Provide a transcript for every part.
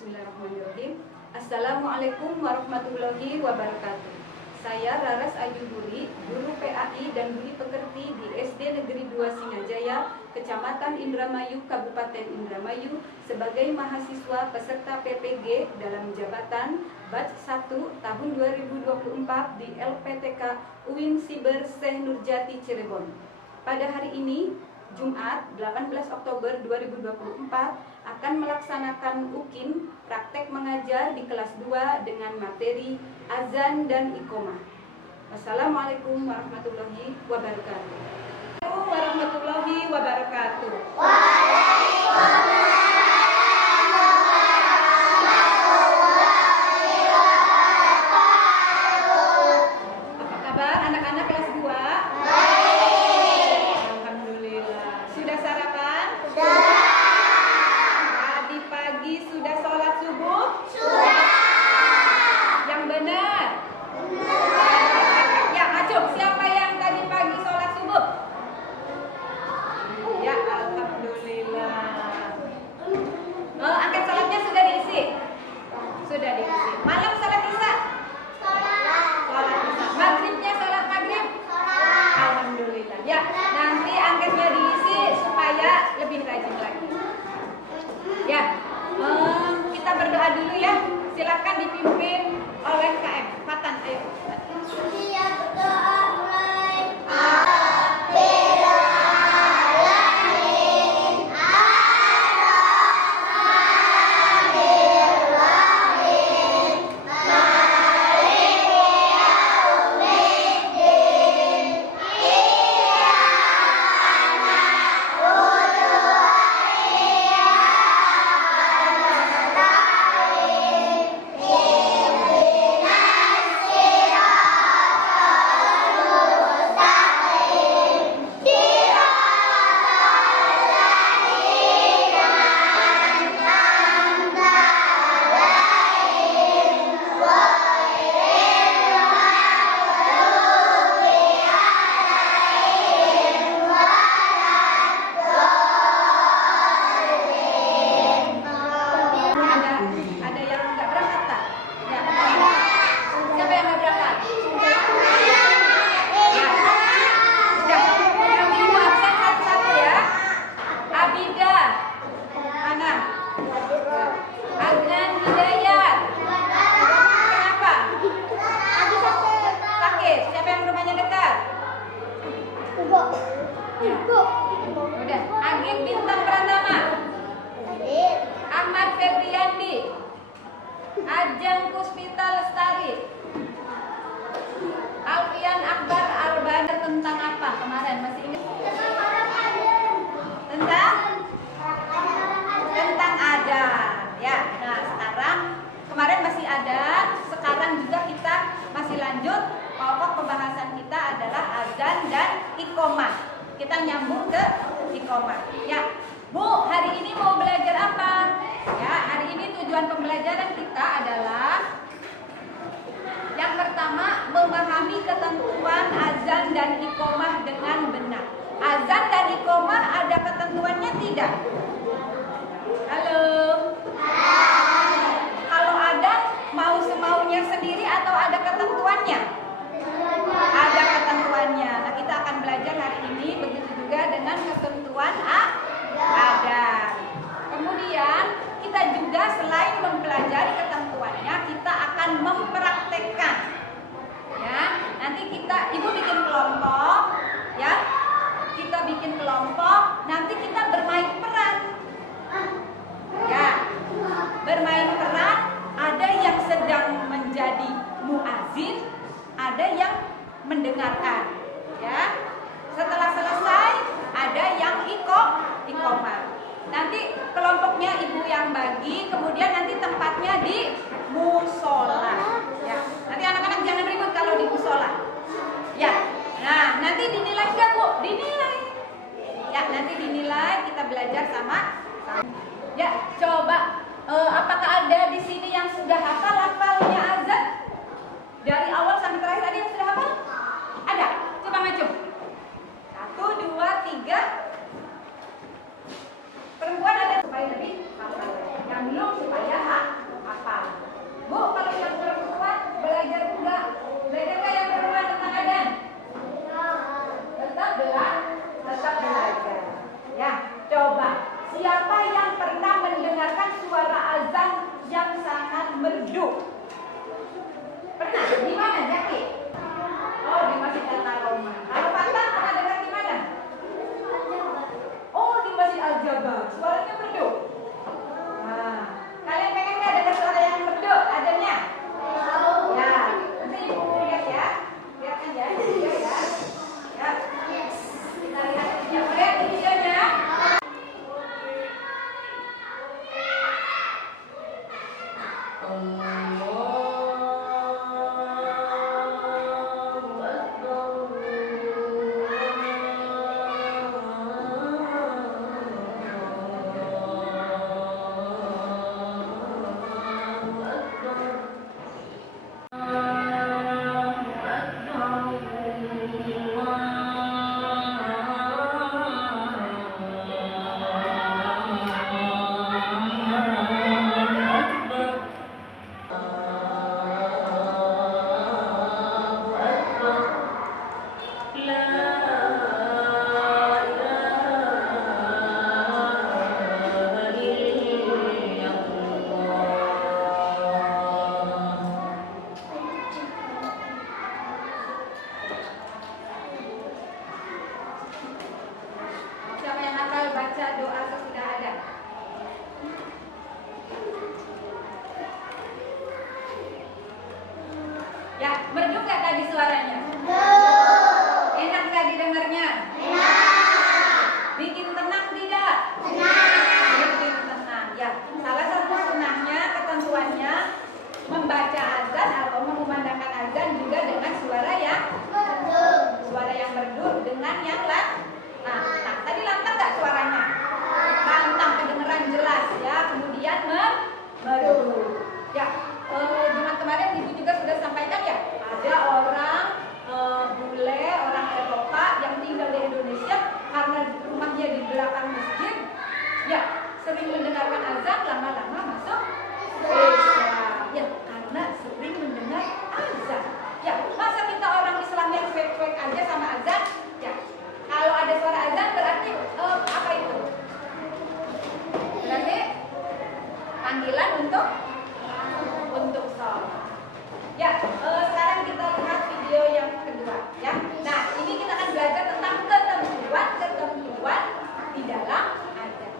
Bismillahirrahmanirrahim. Assalamualaikum warahmatullahi wabarakatuh. Saya Raras Ayu Buri, guru PAI dan budi pekerti di SD Negeri 2 Singajaya, Kecamatan Indramayu, Kabupaten Indramayu, sebagai mahasiswa peserta PPG dalam jabatan Batch 1 tahun 2024 di LPTK UIN Siber Syekh Nurjati Cirebon. Pada hari ini, Jumat 18 Oktober 2024 akan melaksanakan UKIN praktek mengajar di kelas 2 dengan materi azan dan iqomah. Wassalamualaikum warahmatullahi wabarakatuh. Warahmatullahi wabarakatuh. Apa kabar anak-anak kelas 2? Sudah sarapan? Sudah. Tadi pagi sudah sholat subuh? Sudah. Yang benar? Benar. Ya, acung, siapa yang tadi pagi sholat subuh? Ya, alhamdulillah. Angkat sholatnya sudah diisi? Sudah diisi. Malam sholat isya? Sholat isya. Maghribnya sholat maghrib? Alhamdulillah. Ya, nanti angkatnya diisi supaya lebih rajin lagi. Ya, kita berdoa dulu ya. Silakan dipimpin oleh KM Fatan. Ayo. Iya, berdoa mulai. Ada yang nggak berangkat tak? Ya. Siapa yang nggak berangkat? Ya. Yang ibu absen satu-satu ya. Abida. Mana? Adnan Hidayat. Kenapa? Sakit. Siapa yang rumahnya dekat? Ya. Udah. Agib Bintang Pratama. Ahmad Febriandi. Ajeng Puspita Lestari. Alfian Akbar Arbana. Tentang apa kemarin? Masih ingat? Tentang adan. Ya, nah sekarang kemarin masih adan, sekarang juga kita masih lanjut. Pokok pembahasan kita adalah azan dan iqomah. Kita nyambung ke iqomah. Ya, Bu, hari ini mau belajar apa? Ya, hari ini tujuan pembelajaran kita adalah yang pertama, memahami ketentuan azan dan iqomah dengan benar. Azan dan iqomah ada ketentuannya tidak? Halo? Kalau ada, mau semaunya sendiri atau ada ketentuannya? Ada ketentuannya. Nah, kita akan belajar hari ini, begitu juga dengan ketentuan adan. Kemudian kita juga selain mempelajari ketentuannya, kita akan mempraktekkan. Ya, nanti ibu bikin kelompok, ya. Kita bikin kelompok, nanti kita bermain peran. Ya, bermain peran. Ada yang sedang menjadi muazin, ada yang mendengarkan. Ya, setelah selesai ada yang iqomah. Nanti kelompoknya ibu yang bagi, kemudian nanti tempatnya di musola. Ya, nanti anak-anak jangan ribut kalau di musola. Ya, nah nanti dinilai nggak Bu? Dinilai. Ya, nanti dinilai, kita belajar sama. Ya, coba apakah ada di sini yang sudah hafalnya azan? Dari awal sampai terakhir ada yang sudah hafal? Ada? Coba maju. 1, 2, 3. Perempuan ada supaya lebih hafal. Yang belum supaya panggilan untuk sholat. Ya, sekarang kita lihat video yang kedua ya. Nah, ini kita akan belajar tentang ketentuan di dalam azan.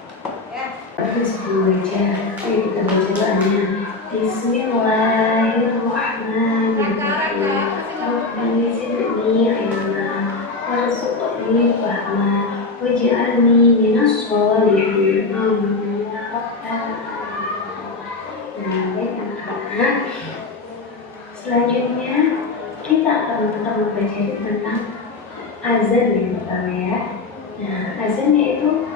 Ya. Terus membaca, ayo kita baca doanya. Bismillahirrahmanirrahim. Rabbi zidni ilma warzuqni fahma waj'alni minas sholihin. Amin ya rabbal alamin. Nah, baik anak-anak. Selanjutnya kita akan membaca tentang azan yang pertama ya. Nah, azan yaitu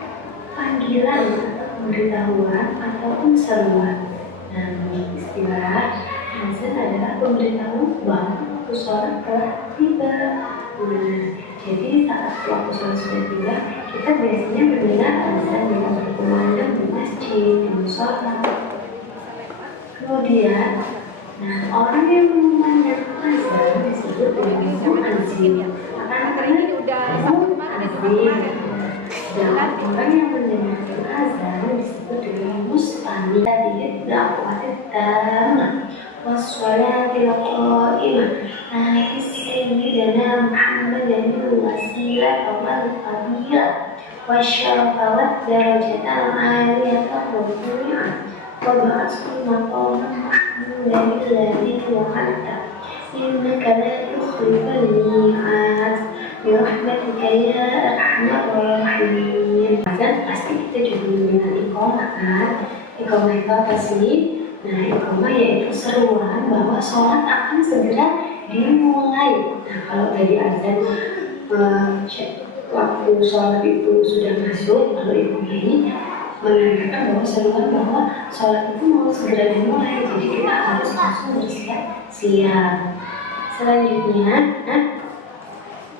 panggilan atau pemberitahuan ataupun seruan. Nah, menurut istilah azan adalah pemberitahuan bahwa waktu sholat telah tiba. Nah, jadi saat waktu sholat sudah tiba, kita biasanya mendengar azan yang berkumandang di masjid, di musola. Kemudian, nah, orang yang mengumandang azan disebut dengan muadzin. Karena ini udah satu muadzin. Dan orang yang mendengarkan azan disebut dengan mustami. Tadi dakwatit tamah wassalatil qa'imah ati sayyidina Muhammadan wasilah wal fadilah wasyarafa darajatal aliyah wa وبعثه مقاما محمودا الذي وعدته إنك لا تخلف الميعاد برحمتك يا أرحم الراحمين. Azan pasti kita juga mendengar iqamah kan? Iqamah itu apa sih? Nah, iqamah yaitu seruan bahwa sholat akan segera dimulai. Nah, kalau tadi azan waktu sholat itu sudah masuk, lalu iqamah ini menandakan bahwa seruan bahwa sholat itu mau segera dimulai, jadi kita harus langsung bersiap-siap. Selanjutnya,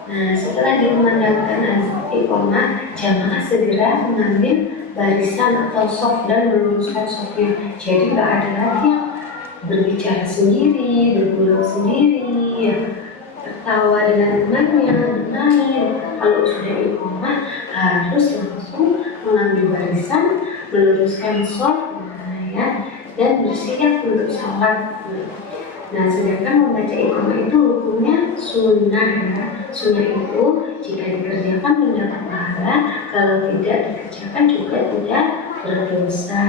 nah setelah dikumandangkan iqamah, jamaah segera mengambil barisan atau shaf dan meluruskan shafnya. Jadi nggak ada lagi yang berbicara sendiri, bergurau sendiri, ya, tertawa dengan temannya, lain. Kalau sudah iqamah harus langsung mengambil barisan, meluruskan shaf, ya, dan bersiap untuk sholat. Nah, sedangkan membaca iqamah itu hukumnya sunnah. Ya. Sunnah itu jika dikerjakan mendapat pahala, kalau tidak dikerjakan juga tidak berdosa.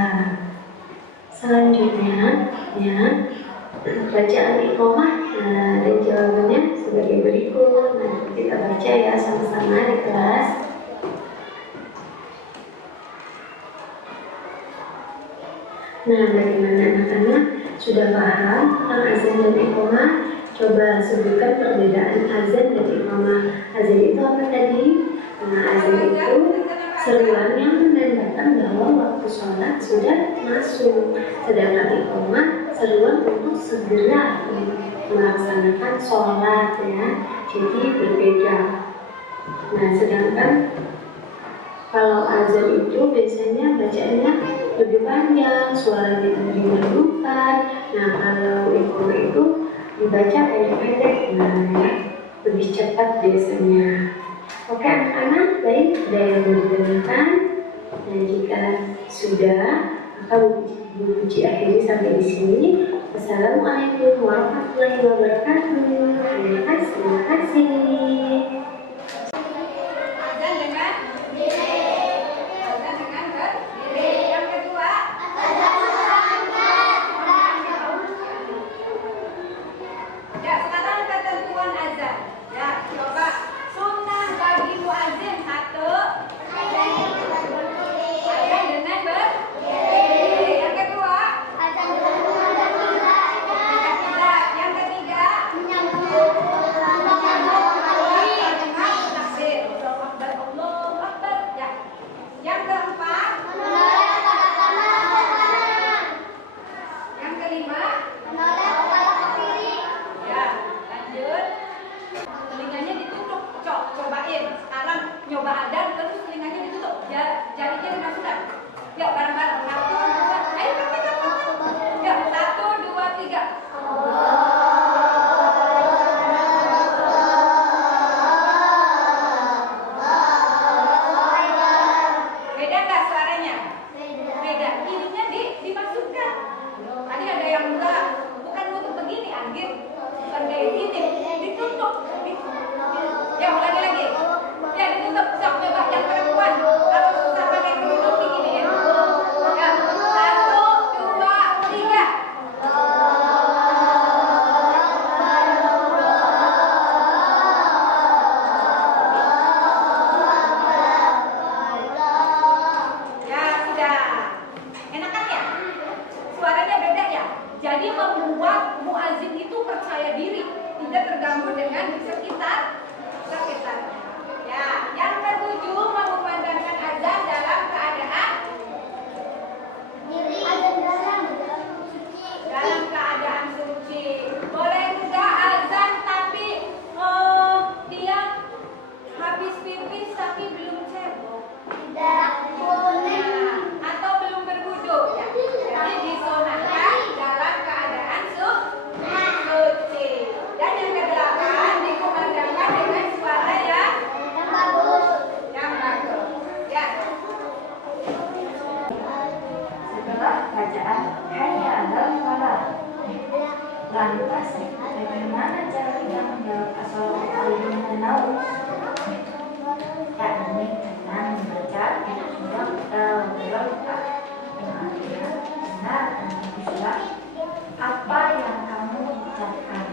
Selanjutnya, ya, bacaan iqamah dan jawabannya sebagai berikut. Nah, kita baca ya sama-sama di kelas. Nah, bagaimana anak-anak sudah paham tentang azan dan iqamah? Coba sebutkan perbedaan azan dan iqamah. Azan itu apa tadi? Nah, azan itu seruan yang menandakan bahwa waktu sholat sudah masuk. Sedangkan iqamah seruan untuk segera melaksanakan sholat, ya. Jadi berbeda. Nah, sedangkan kalau azan itu biasanya bacaannya lebih panjang, suaranya lebih merdukan. Nah, kalau iqamah itu dibaca pendek-pendek, nah, ya, lebih cepat biasanya. Oke anak-anak, baik, ada yang mau ditanyakan? Nah, jika sudah, maka Bu Puji akhiri sampai di sini. Wassalamualaikum warahmatullahi wabarakatuh. Terima kasih. Jadi membuat muazin itu percaya diri, tidak terganggu dengan sekitar. Ya, yang ketujuh mengumandangkan azan dalam keadaan dalam keadaan suci. Boleh juga azan tapi dia habis pipis tapi belum cebok. Atau belum berwudu ya. Jadi disunahkan dalam keadaan suci. Dan yang kedelapan dikumandangkan dengan suara yang bagus. Ya. Setelah bacaan hayya 'alal falah, lantas bagaimana cara kita menjawab assalamualaikum tanaus? Yakni dengan membaca Alhamdulillah dengan artinya benar dan baguslah apa yang kamu ucapkan.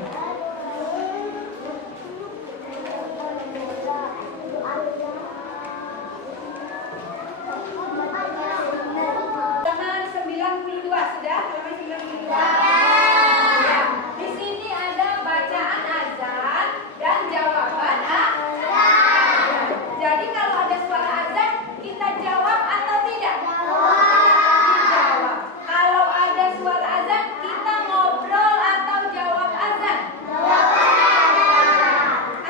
Halaman 92 sudah? Halaman 92. Ya. Di sini ada bacaan azan dan jawaban azan. Jadi kalau ada suara azan, kita jawab atau tidak? Dijawab. Kalau ada suara azan, kita ngobrol atau jawab azan?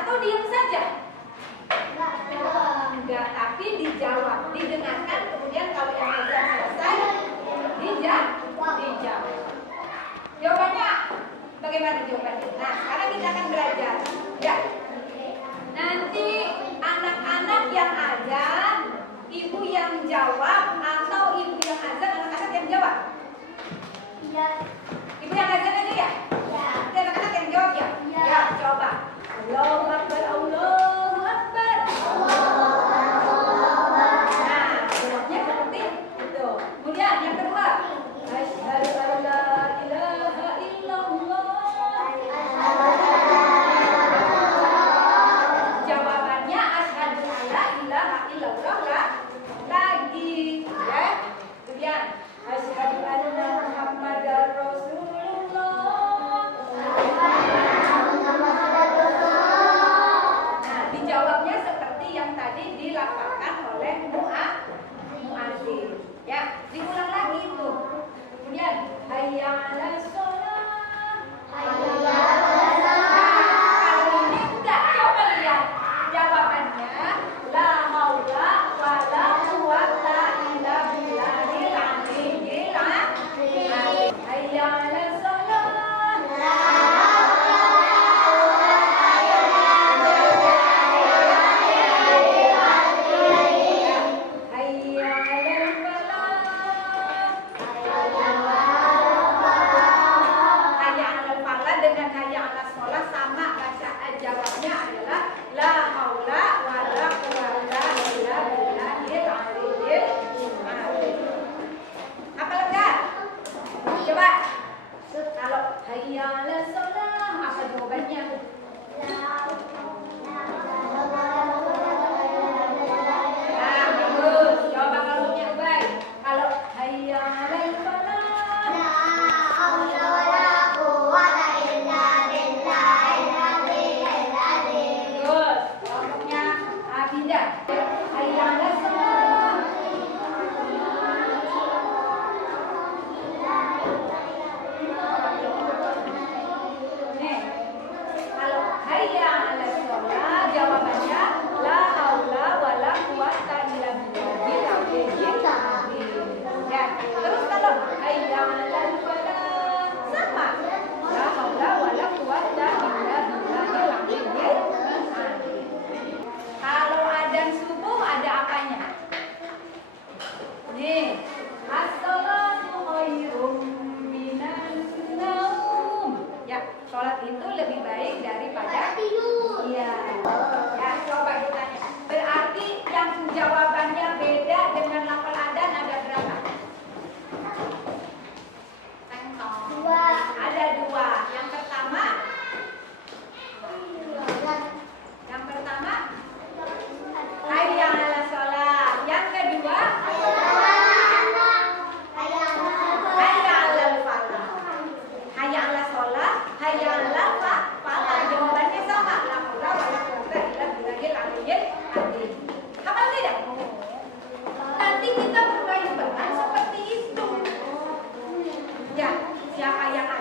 Atau diam saja? Enggak, tapi dijawab, didengarkan, kemudian kalau yang azan selesai, dijawab. Jawabannya bagaimana jawabannya? Nah, sekarang kita akan belajar. Ya. Nanti anak-anak yang azan, ibu yang jawab, atau ibu yang azan, anak-anak yang jawab? Ibu yang azan aja ya? Nanti anak-anak yang jawab ya? Ya, coba. Allahu Akbar, Allahu Akbar. Nah, jawabnya seperti itu. Kemudian yang kedua, asyhadu an la ilaha illallah. Jawabannya asyhadu an la ilaha illallah lagi, ya. Kemudian asyhadu anna Muhammadar Rasulullah. Nah, dijawabnya seperti yang tadi dilafalkan oleh muadzin. Ya, diulang lagi itu. Kemudian hayya 'alas shalah. Kalau ini enggak, coba lihat jawabannya la haula wala quwwata illa billahil aliyyil azim. Hayya 'alas shalah. Hayya 'alal falah. Hayya 'alal falah dengan hayya 'alas shalah sama bacaan jawabnya adalah la haula wala quwwata illa billahil aliyyil azim. Apa lega? Coba. Kalau hayya 'alas shalah apa jawabannya? Nah, bagus. Coba kalau punya baik. Kalau hayya 'alal falah. Bagus. Kelompoknya Abinda. Hayya 'alas shalah.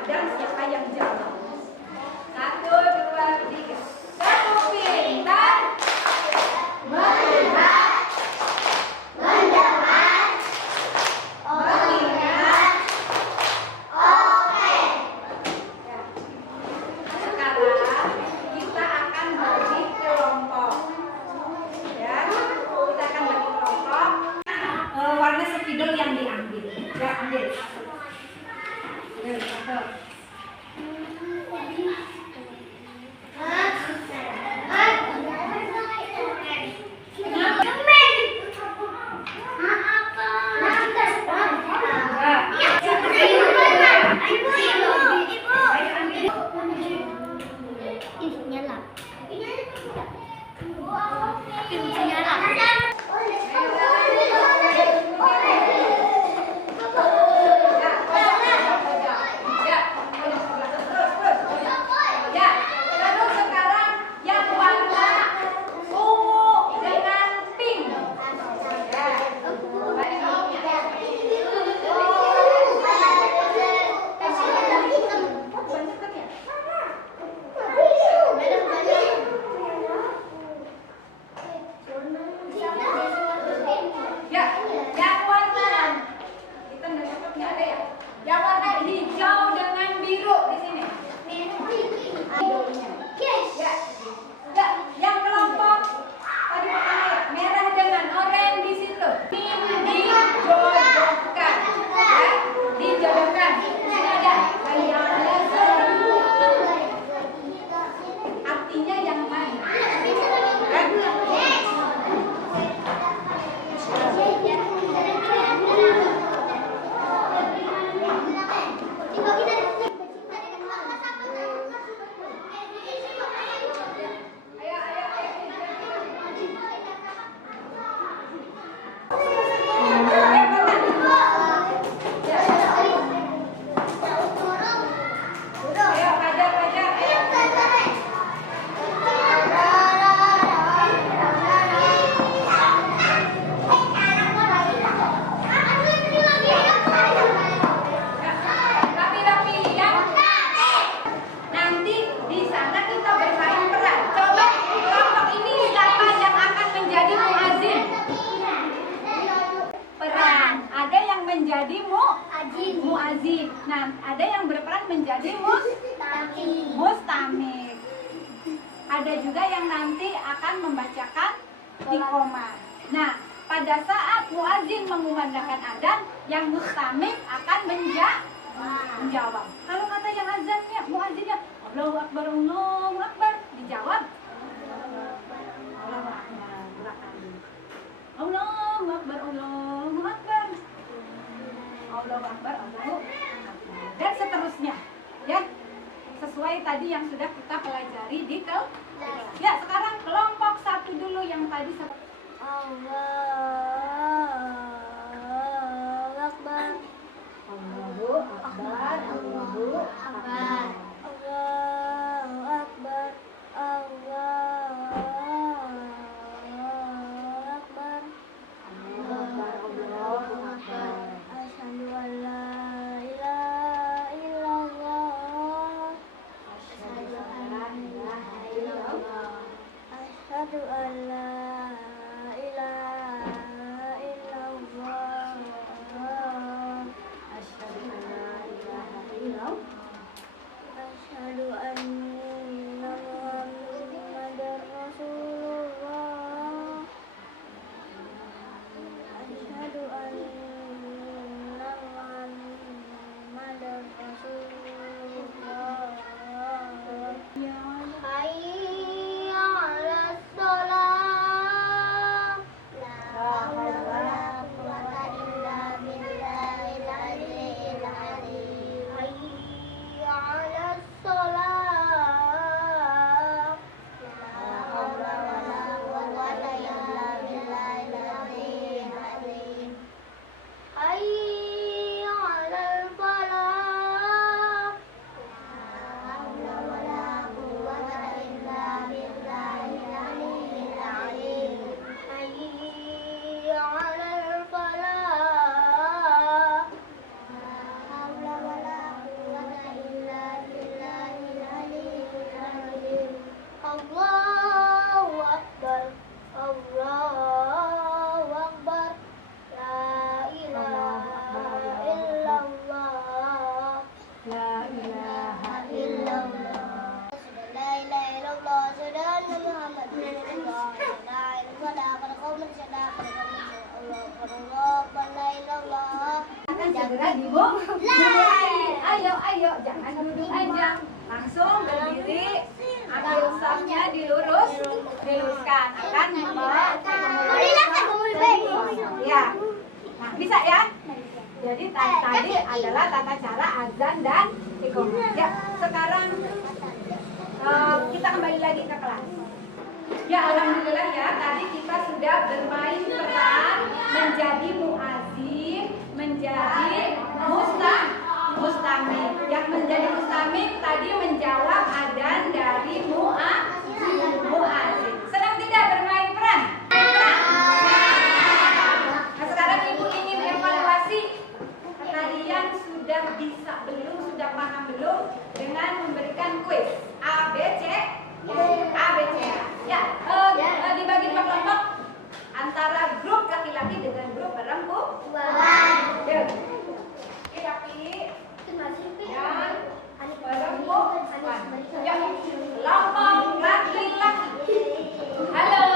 dan siapa yang jawab. 1, 2, 3. Kamu pintar melihat, mendengar, mengingat. Oke. Ya. Sekarang kita akan bagi kelompok. Ya, kita akan bagi kelompok. Warna spidol yang diambil. Ya, ambil. Menjadi muazin. Nah, ada yang berperan menjadi mustamik. Ada juga yang nanti akan membacakan iqomah. Nah, pada saat muazin mengumandangkan adzan, yang mustamik akan menjawab. Kalau kata yang azannya, muazinnya Allahu Akbar, Allahu Akbar, dijawab Allahu Akbar, 2 kali. Allahu Akbar, Allahu Akbar. Allahu Akbar, Allahu Akbar. Dan seterusnya. Ya. Sesuai tadi yang sudah kita pelajari di kelas. Ya, sekarang kelompok 1 dulu yang tadi Allahu Akbar. Allahu Akbar, Allahu Akbar. Allahu Akbar. Allahu Akbar. Allahu Akbar, Allahu Akbar. Asyhadu an la ilaha illallah. Asyhadu an la ilaha illallah. Asyhadu an la ilaha illallah. Asyhadu an la ilaha illallah. Asyhadu anna Muhammadar Rasulullah. Asyhadu anna Muhammadar Rasulullah. Hayya 'alas shalah. La haula wa la quwwata illa billahil aliyyil azim. Hayya 'alas shalah. La haula wa la quwwata illa billahil aliyyil azim. Hayya 'alal falah. La haula wa la quwwata Ayo, jangan duduk aja. Langsung berdiri, ambil safnya diluruskan. Akan ya. Nah, bisa ya? Jadi tadi adalah tata cara azan dan iqamah. Ya, sekarang kita kembali lagi ke kelas. Ya, alhamdulillah ya, tadi kita sudah bermain peran menjadi muazzin, menjadi mustamim. Yang menjadi mustamim tadi menjawab adzan dari muazzin. Sedang tidak bermain peran? Nah, sekarang Ibu ingin evaluasi kalian sudah bisa belum, sudah paham belum dengan memberikan kuis A, B, C. Ya, dibagi dua kelompok antara grup laki-laki dengan grup perempuan. Ya. Laki-laki dan perempuan. Ya, kelompok laki-laki. Halo.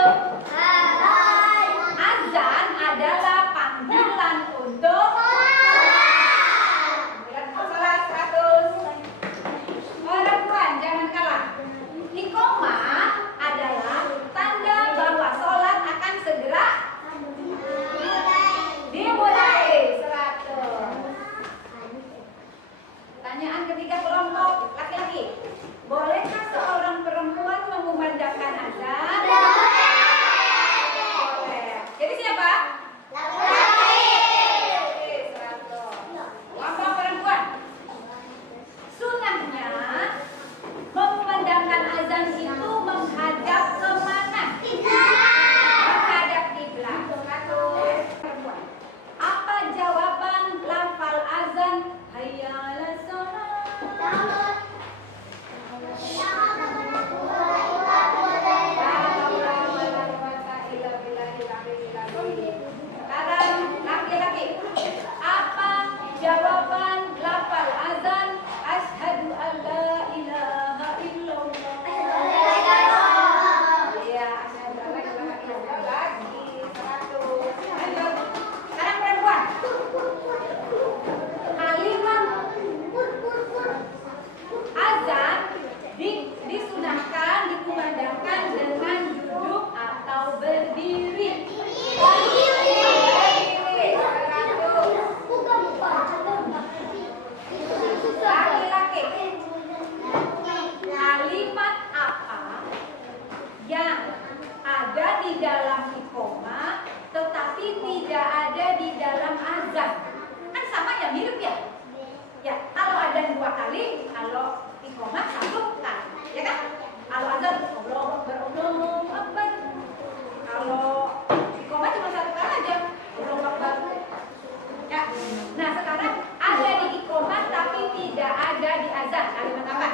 Azan adalah panggilan untuk sholat 100. Perempuan jangan kalah. Iqamah adalah tanda bahwa sholat akan segera dimulai. 100. Pertanyaan ketiga kelompok laki-laki. Bolehkah seorang perempuan mengumandangkan azan? Boleh. Jadi siapa? Laki-laki. 100. Kelompok perempuan. Sunahnya memandangkan azan itu menghadap kemana? Menghadap kiblat. 100. Apa jawaban lafal azan? Hayya 'alas shalah. Sekarang laki-laki. Apa jawaban lafal azan? Asyhadu an la ilaha illallah. Iya, asyhadu an la ilaha illallah lagi. 100. Ayo. Sekarang perempuan. Kalimat azan disunahkan dikumandangkan dengan duduk atau berdiri. Laki-laki. Kalimat apa yang ada di dalam iqamah tetapi tidak ada di dalam azan? Kan sama ya, mirip ya? Ya, kalau azan 2 kali, kalau iqamah 1 kali, ya kan? Kalau azan Allahu Akbar, Allahu Akbar. Kalau iqamah cuma 1 kali aja, Allahu Akbar. Ya. Nah, sekarang ada di iqamah tapi tidak ada di azan. Kalimat apa?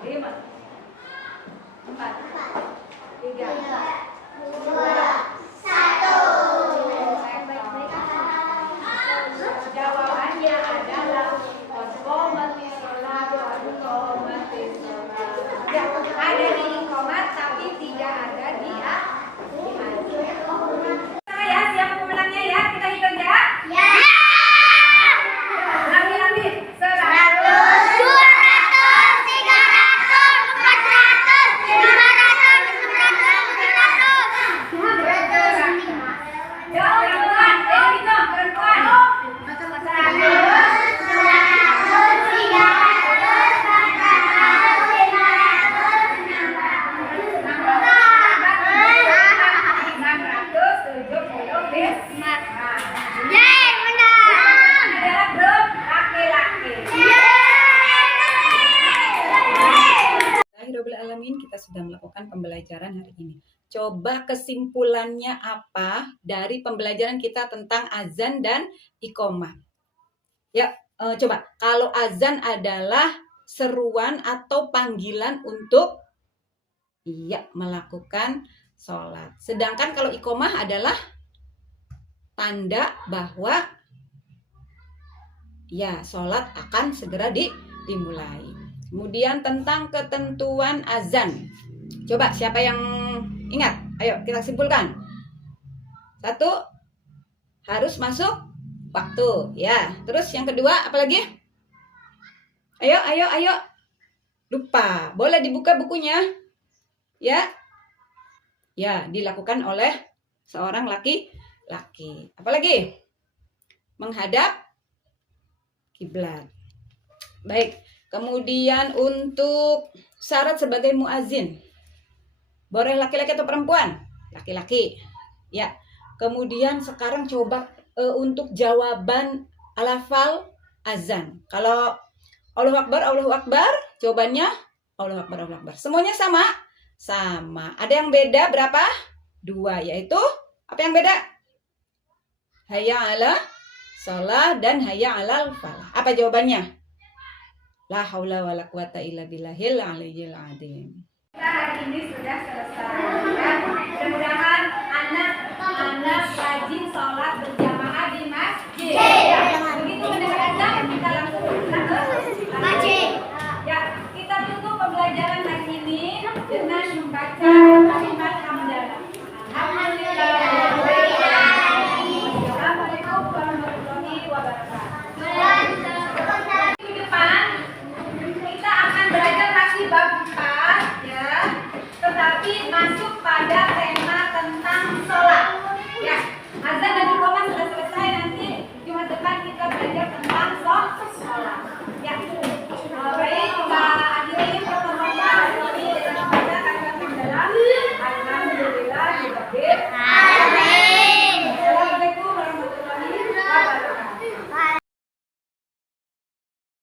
Lima, 4, 3, 2, 1. Jawabannya adalah qomatis shalah, qomatis shalah. Ya, ada di iqamah tapi tidak ada di azan. Ya, siapa pemenangnya ya? Kita hitung ya. Ya. Lambi-lambi. 100. Alamin, kita sudah melakukan pembelajaran hari ini. Coba kesimpulannya apa dari pembelajaran kita tentang azan dan iqamah? Ya, coba. Kalau azan adalah seruan atau panggilan untuk melakukan sholat. Sedangkan kalau iqamah adalah tanda bahwa sholat akan segera dimulai. Kemudian tentang ketentuan azan. Coba siapa yang Ingat, ayo kita simpulkan. 1, harus masuk waktu. Ya, terus yang kedua apa lagi? Ayo. Lupa. Boleh dibuka bukunya. Ya. Ya, dilakukan oleh seorang laki-laki. Apalagi? Menghadap kiblat. Baik. Kemudian untuk syarat sebagai muazin. Boleh laki-laki atau perempuan? Laki-laki. Ya. Kemudian sekarang coba untuk jawaban alafal azan. Kalau Allahu Akbar, jawabannya Allahu Akbar. Semuanya sama? Sama. Ada yang beda berapa? 2, yaitu apa yang beda? Hayya 'ala shalah dan hayya 'alal falah. Apa jawabannya? La haula wala quwata illa billahil aliyyil azim. Kita hari ini sudah selesai. Ya. Mudah-mudahan anak rajin sholat berjamaah di masjid. Begitu mendengar azan kita langsung ke masjid. Ya, kita tutup pembelajaran hari ini dengan membaca kalimat hamdalah. Alhamdulillah. Assalamualaikum warahmatullahi wabarakatuh. Minggu depan kita akan belajar masih bab 4 ya, tetapi masuk pada